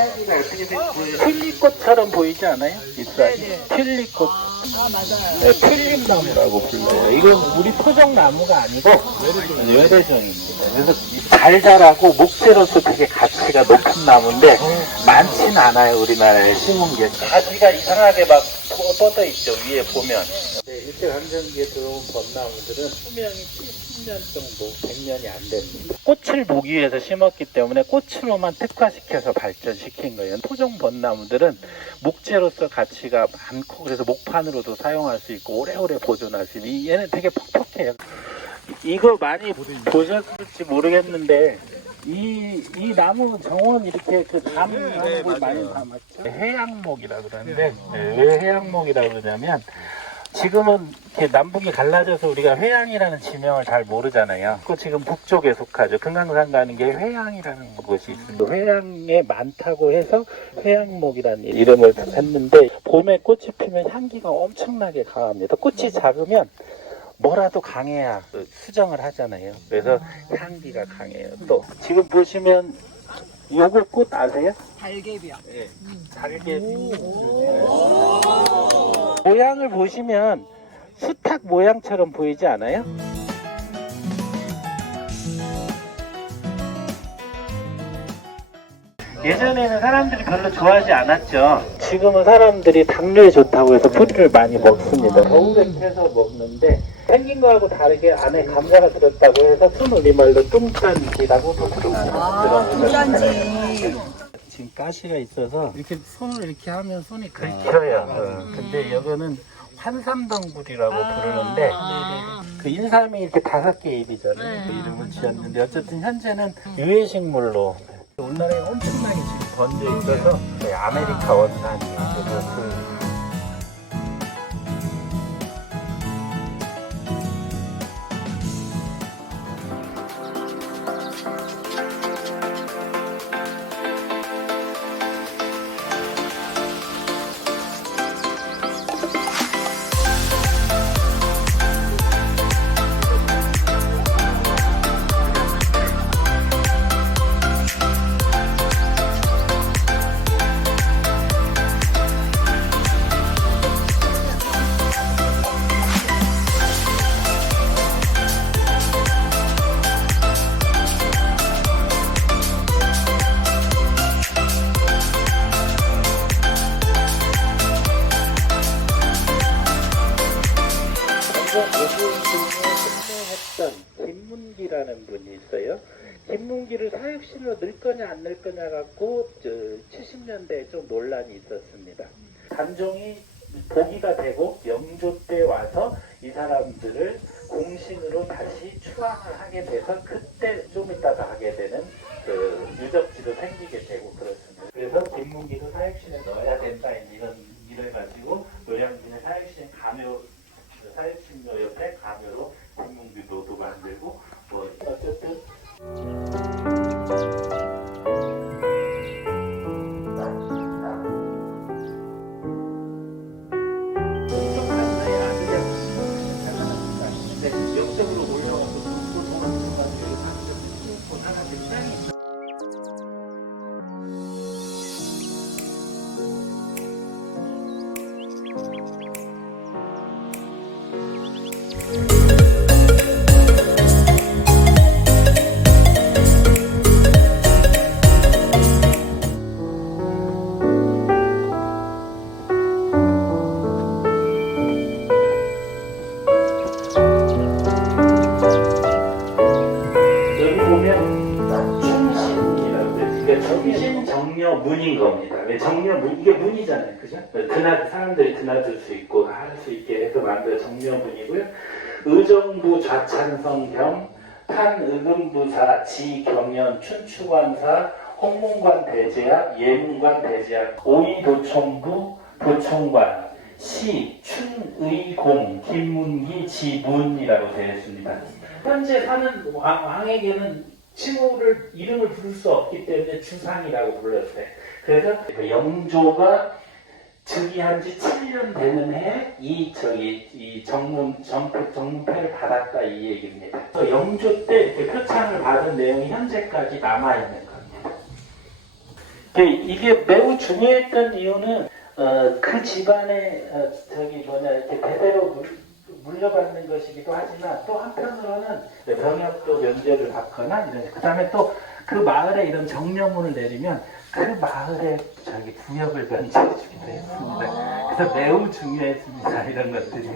잎사귀가 어떻게 보여요? 튤립꽃처럼 보이지 않아요? 잎사귀. 튤립꽃. 아, 맞아요. 네, 튤립나무라고 불러요. 이건 우리 토종나무가 아니고 외래종입니다. 그래서 잘 자라고 목재로서 되게 가치가 높은 나무인데 많진 않아요. 우리나라에 심은 게. 가지가 이상하게 막 뻗어 있죠. 위에 보면. 네, 일제강점기에 들어온 벚나무들은 수명이 70년 정도, 100년이 안 됩니다. 꽃을 보기 위해서 심었기 때문에 꽃으로만 특화시켜서 발전시킨 거예요. 토종 벚나무들은 목재로서 가치가 많고 그래서 목판으로도 사용할 수 있고 오래오래 보존할 수 있는, 얘는 되게 퍽퍽해요. 이거 많이 보셨을지 모르겠는데 이 나무 정원 이렇게 그 나무를 많이 담았죠. 해양목이라 그러는데 왜 해양목이라 그러냐면 지금은 이렇게 남북이 갈라져서 우리가 회양이라는 지명을 잘 모르잖아요. 그 지금 북쪽에 속하죠. 금강산 가는 게 회양이라는 곳이 있습니다. 회양에 많다고 해서 회양목이라는 이름을 했는데 봄에 꽃이 피면 향기가 엄청나게 강합니다. 꽃이 작으면 뭐라도 강해야 수정을 하잖아요. 그래서 향기가 강해요. 또 지금 보시면 요거 꽃 아세요? 달개비요. 네, 달개비. 모양을 보시면 수탉 모양처럼 보이지 않아요? 예전에는 사람들이 별로 좋아하지 않았죠. 지금은 사람들이 당뇨에 좋다고 해서 뿌리를 많이 먹습니다. 겨울에 캐서 먹는데 생긴 거하고 다르게 안에 감자가 들었다고 해서 순 우리말로 뚱딴지라고도 부르고 뚱딴지. 지금 가시가 있어서 이렇게 손을 이렇게 하면 손이 긁혀요. 근데 이거는 환삼덩굴이라고 부르는데 그 인삼이 이렇게 5개 잎이잖아요. 그 이름을 지었는데 어쨌든 현재는 유해식물로 우리나라에 엄청나게 지금 번져 있어서 아메리카 원산이에요. 그래서 그 했던 김문기라는 분이 있어요. 김문기를 사육실로 넣을 거냐 안 넣을 거냐 갖고 70년대에 좀 논란이 있었습니다. 단종이 복위가 되고 영조 때 와서 이 사람들을 공신으로 다시 추앙을 하게 돼서 그때 좀 있다가 하게 되는 그 유적지도 생기게 되고 그렇습니다. 그래서 김문기도 사육실에 넣어야 된다 이런 일을 가지고 노량진의 사육신료 옆에 가묘로 김문기도도 만들고 뭐 어쨌든 역적으로 올라와서 또 도는 순간에 사람들이 하나씩 땅이 있어요. 정녀문인 겁니다. 왜 정녀문, 이게 문이잖아요. 그죠? 사람들이 드나들 수 있고 할 수 있게 해서 만든 정녀문이고요. 의정부 좌찬성 겸 판의금부사 지경연 춘추관사 홍문관 대제학 예문관 대제학 오이도총부 도총관 시 춘의공 김문기 지문이라고 되어 있습니다. 현재 사는 왕에게는 칭호를 이름을 부를 수 없기 때문에 주상이라고 불렀어요. 그래서 영조가 즉위한 지 7년 되는 해에 이 정문패를 받았다 이 얘기입니다. 영조 때 이렇게 표창을 받은 내용이 현재까지 남아 있는 겁니다. 이게 매우 중요했던 이유는 그 집안의 이렇게 대대로 물려받는 것이기도 하지만 또 한편으로는 병역도 면제를 받거나 이런 그다음에 또 그 마을에 이런 정령문을 내리면 그 마을에 부역을 면제해주기도 했습니다. 그래서 매우 중요했습니다. 이런 것들이.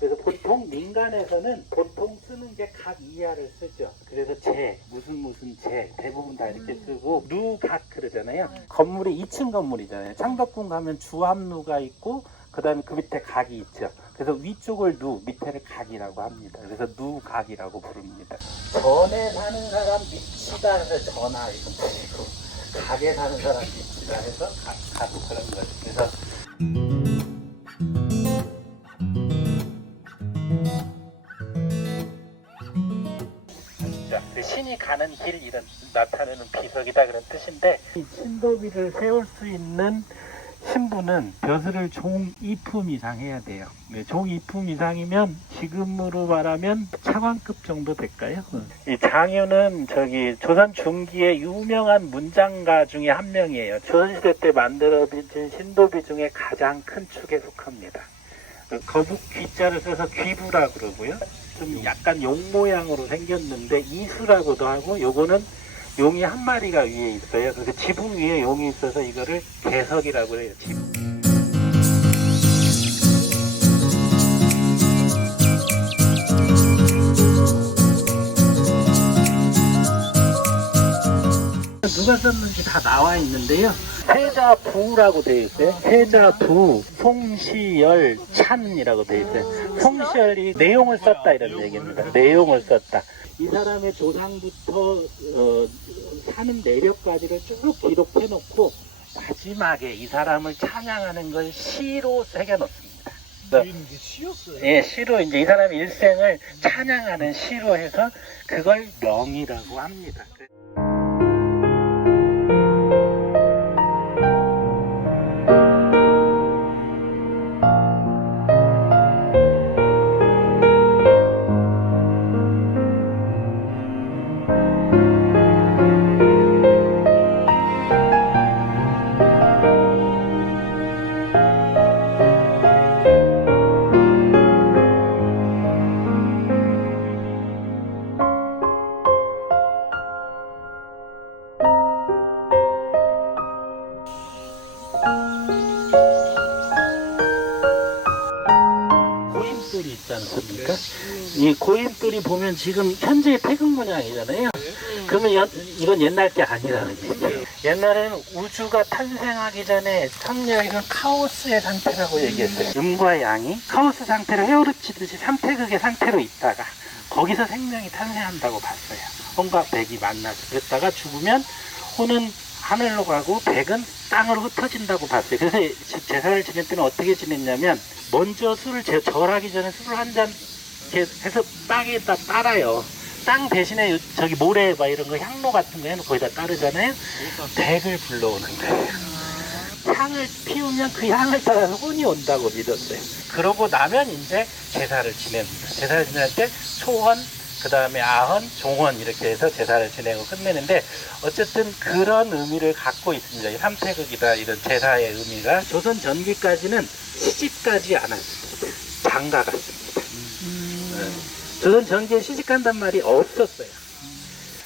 그래서 보통 민간에서는 보통 쓰는 게 각 이하를 쓰죠. 그래서 무슨 대부분 다 이렇게 쓰고 누각 그러잖아요. 건물이 2층 건물이잖아요. 창덕궁 가면 주합루가 있고 그 다음에 그 밑에 각이 있죠. 그래서 위쪽을 누, 밑에를 각이라고 합니다. 그래서 누각이라고 부릅니다. 전에 사는 사람 밑이다 해서 전하 이거 붙이고 각에 사는 사람 밑이다 해서 각 그런 거죠. 그래서 그 신이 가는 길 이런 나타내는 비석이다 그런 뜻인데 이 신도비를 세울 수 있는 신부는 벼슬을 종 2품 이상 해야 돼요. 종 2품 이상이면 지금으로 말하면 차관급 정도 될까요? 이 장유는 조선 중기의 유명한 문장가 중에 한 명이에요. 조선시대 때 만들어진 신도비 중에 가장 큰 축에 속합니다. 거북 귀자를 써서 귀부라 그러고요. 좀 약간 용 모양으로 생겼는데 이수라고도 하고 요거는 용이 한 마리가 위에 있어요. 그래서 지붕 위에 용이 있어서 이거를 개석이라고 해요. 누가 썼는지 다 나와 있는데요. 세자부라고 되어 있어요. 세자부, 송시열, 찬이라고 되어 있어요. 송시열이 내용을 썼다 이런 얘기입니다. 내용을 썼다. 이 사람의 조상부터 사는 내력까지를 쭉 기록해 놓고 마지막에 이 사람을 찬양하는 걸 시로 새겨 놓습니다. 시였어요? 예, 시로 이제 이 사람의 일생을 찬양하는 시로 해서 그걸 명이라고 합니다. 고임돌이 있지 않습니까? 이 고임돌이 보면 지금 현재 태극 모양이잖아요. 그러면 이건 옛날 게 아니라는 얘기죠. 옛날에는 우주가 탄생하기 전에 천녀익은 카오스의 상태라고 얘기했어요. 음과 양이 카오스 상태로 헤어르치듯이 삼태극의 상태로 있다가 거기서 생명이 탄생한다고 봤어요. 혼과 백이 만나서 그랬다가 죽으면 혼은 하늘로 가고 백은 땅으로 흩어진다고 봤어요. 그래서 제사를 지낼 때는 어떻게 지냈냐면 먼저 술을 절하기 전에 술을 한 잔 해서 땅에다 따라요. 땅 대신에 모래 막 이런 거 향로 같은 거 해놓고 거기다 따르잖아요. 백을 불러오는 거예요. 향을 피우면 그 향을 따라서 혼이 온다고 믿었어요. 그러고 나면 이제 제사를 지냅니다. 제사를 지낼 때 초헌, 그 다음에 아헌, 종헌 이렇게 해서 제사를 지내고 끝내는데 어쨌든 그런 의미를 갖고 있습니다. 이 삼태극이다 이런 제사의 의미가 조선 전기까지는 시집가지 않았습니다. 장가 갔습니다. 조선 전기에 시집간단 말이 없었어요.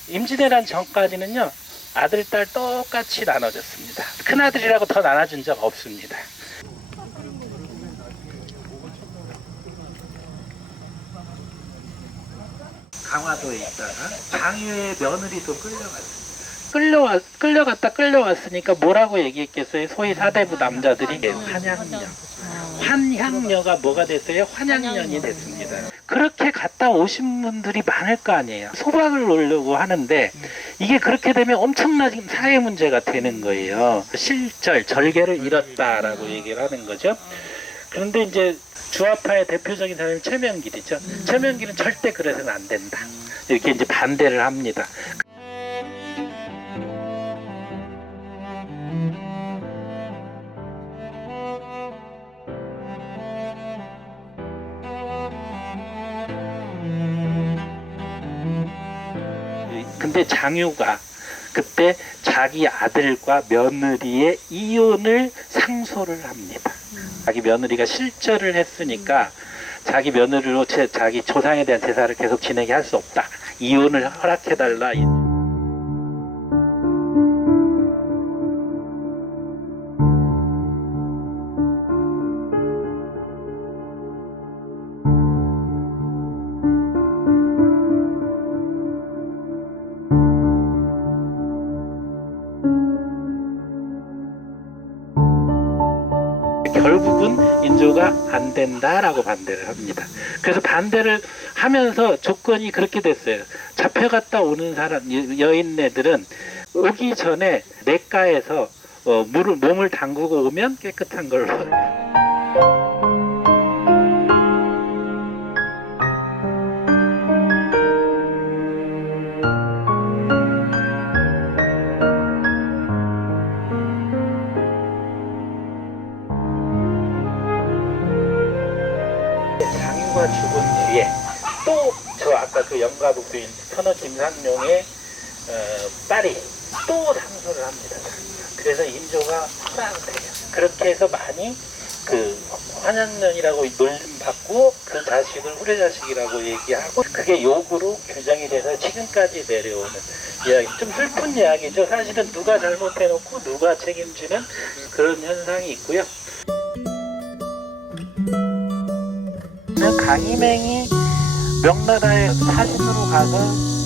임진왜란 전까지는요 아들 딸 똑같이 나눠졌습니다. 큰아들이라고 더 나눠준 적 없습니다. 강화도에 있다가 장유의 며느리도 끌려갔으니까 뭐라고 얘기했겠어요? 소위 사대부 남자들이 환양녀. 환향녀가 뭐가 됐어요? 환양년이 됐습니다. 그렇게 갔다 오신 분들이 많을 거 아니에요. 소박을 놓으려고 하는데 이게 그렇게 되면 엄청난 사회 문제가 되는 거예요. 절개를 잃었다라고 얘기를 하는 거죠. 그런데 이제 주화파의 대표적인 사람이 최명길이죠. 최명길은 절대 그래서는 안 된다. 이렇게 이제 반대를 합니다. 근데 장유가 그때 자기 아들과 며느리의 이혼을 상소를 합니다. 자기 며느리가 실절을 했으니까 자기 며느리로 자기 조상에 대한 제사를 계속 지내게 할 수 없다. 이혼을 허락해달라. 결국은 인조가 안 된다라고 반대를 합니다. 그래서 반대를 하면서 조건이 그렇게 됐어요. 잡혀갔다 오는 사람, 여인네들은 오기 전에 냇가에서 몸을 담그고 오면 깨끗한 걸로. 장유가 죽은 뒤에 또 저 아까 그 영가북부인 선어 김상룡의 딸이 또 상소를 합니다. 그래서 인조가 허락돼요. 그렇게 해서 많이 그 환양년이라고 놀림받고 그 자식을 후레자식이라고 얘기하고 그게 욕으로 규정이 돼서 지금까지 내려오는 이야기. 좀 슬픈 이야기죠. 사실은 누가 잘못해놓고 누가 책임지는 그런 현상이 있고요. 강희맹이 명나라의 사신으로 가서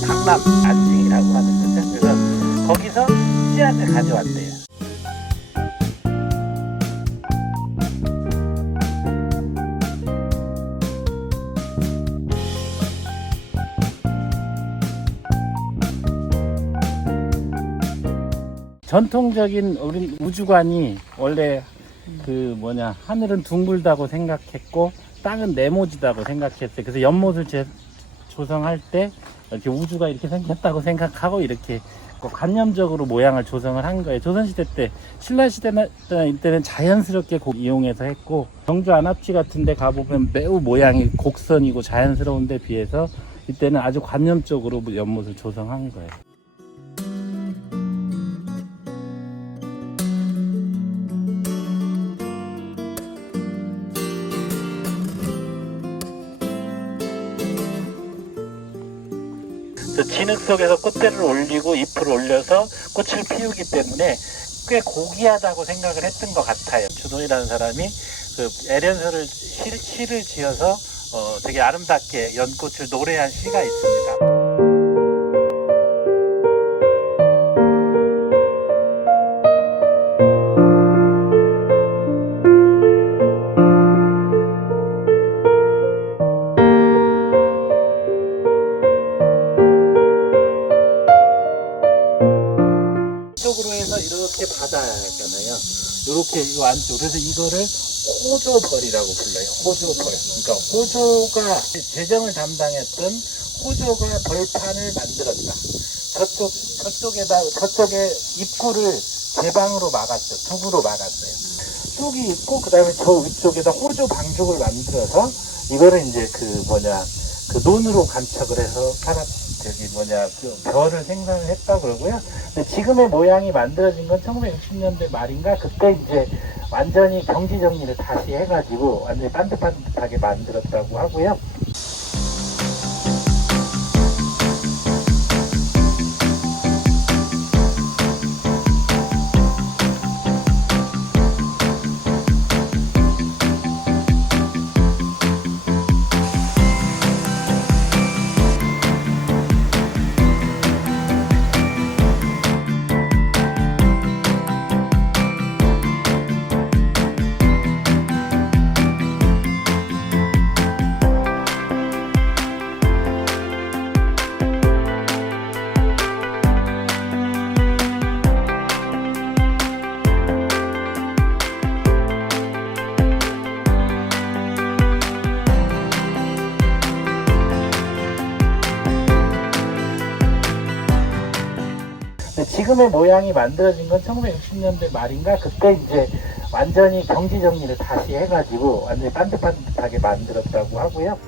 강남 안징이라고 하는 거죠. 그래서 거기서 씨앗을 가져왔대요. 전통적인 우리 우주관이 원래 그 하늘은 둥글다고 생각했고 땅은 네모지다고 생각했어요. 그래서 연못을 조성할 때 이렇게 우주가 이렇게 생겼다고 생각하고 이렇게 관념적으로 모양을 조성을 한 거예요. 조선시대 때, 신라시대 때는 자연스럽게 이용해서 했고, 경주 안압지 같은 데 가보면 매우 모양이 곡선이고 자연스러운 데 비해서 이때는 아주 관념적으로 연못을 조성한 거예요. 진흙 속에서 꽃대를 올리고 잎을 올려서 꽃을 피우기 때문에 꽤 고귀하다고 생각을 했던 것 같아요. 주돈이라는 사람이 그 애련서를 시를 지어서 되게 아름답게 연꽃을 노래한 시가 있습니다. 쪽으로 해서 이렇게 바다잖아요. 이렇게 이 안쪽. 그래서 이거를 호조벌이라고 불러요. 호조벌. 그러니까 호조가 재정을 담당했던 호조가 벌판을 만들었다. 저쪽에 입구를 제방으로 막았죠. 북으로 막았어요. 쑥이 있고 그 다음에 저 위쪽에다 호조 방죽을 만들어서 이거를 이제 그 논으로 간척을 해서 그 별을 생산을 했다 그러고요. 근데 지금의 모양이 만들어진 건 1960년대 말인가 그때 이제 완전히 경지 정리를 다시 해가지고 완전히 반듯반듯하게 만들었다고 하고요. 지금의 모양이 만들어진 건 1960년대 말인가 그때 이제 완전히 경지 정리를 다시 해가지고 완전히 반듯반듯하게 만들었다고 하고요.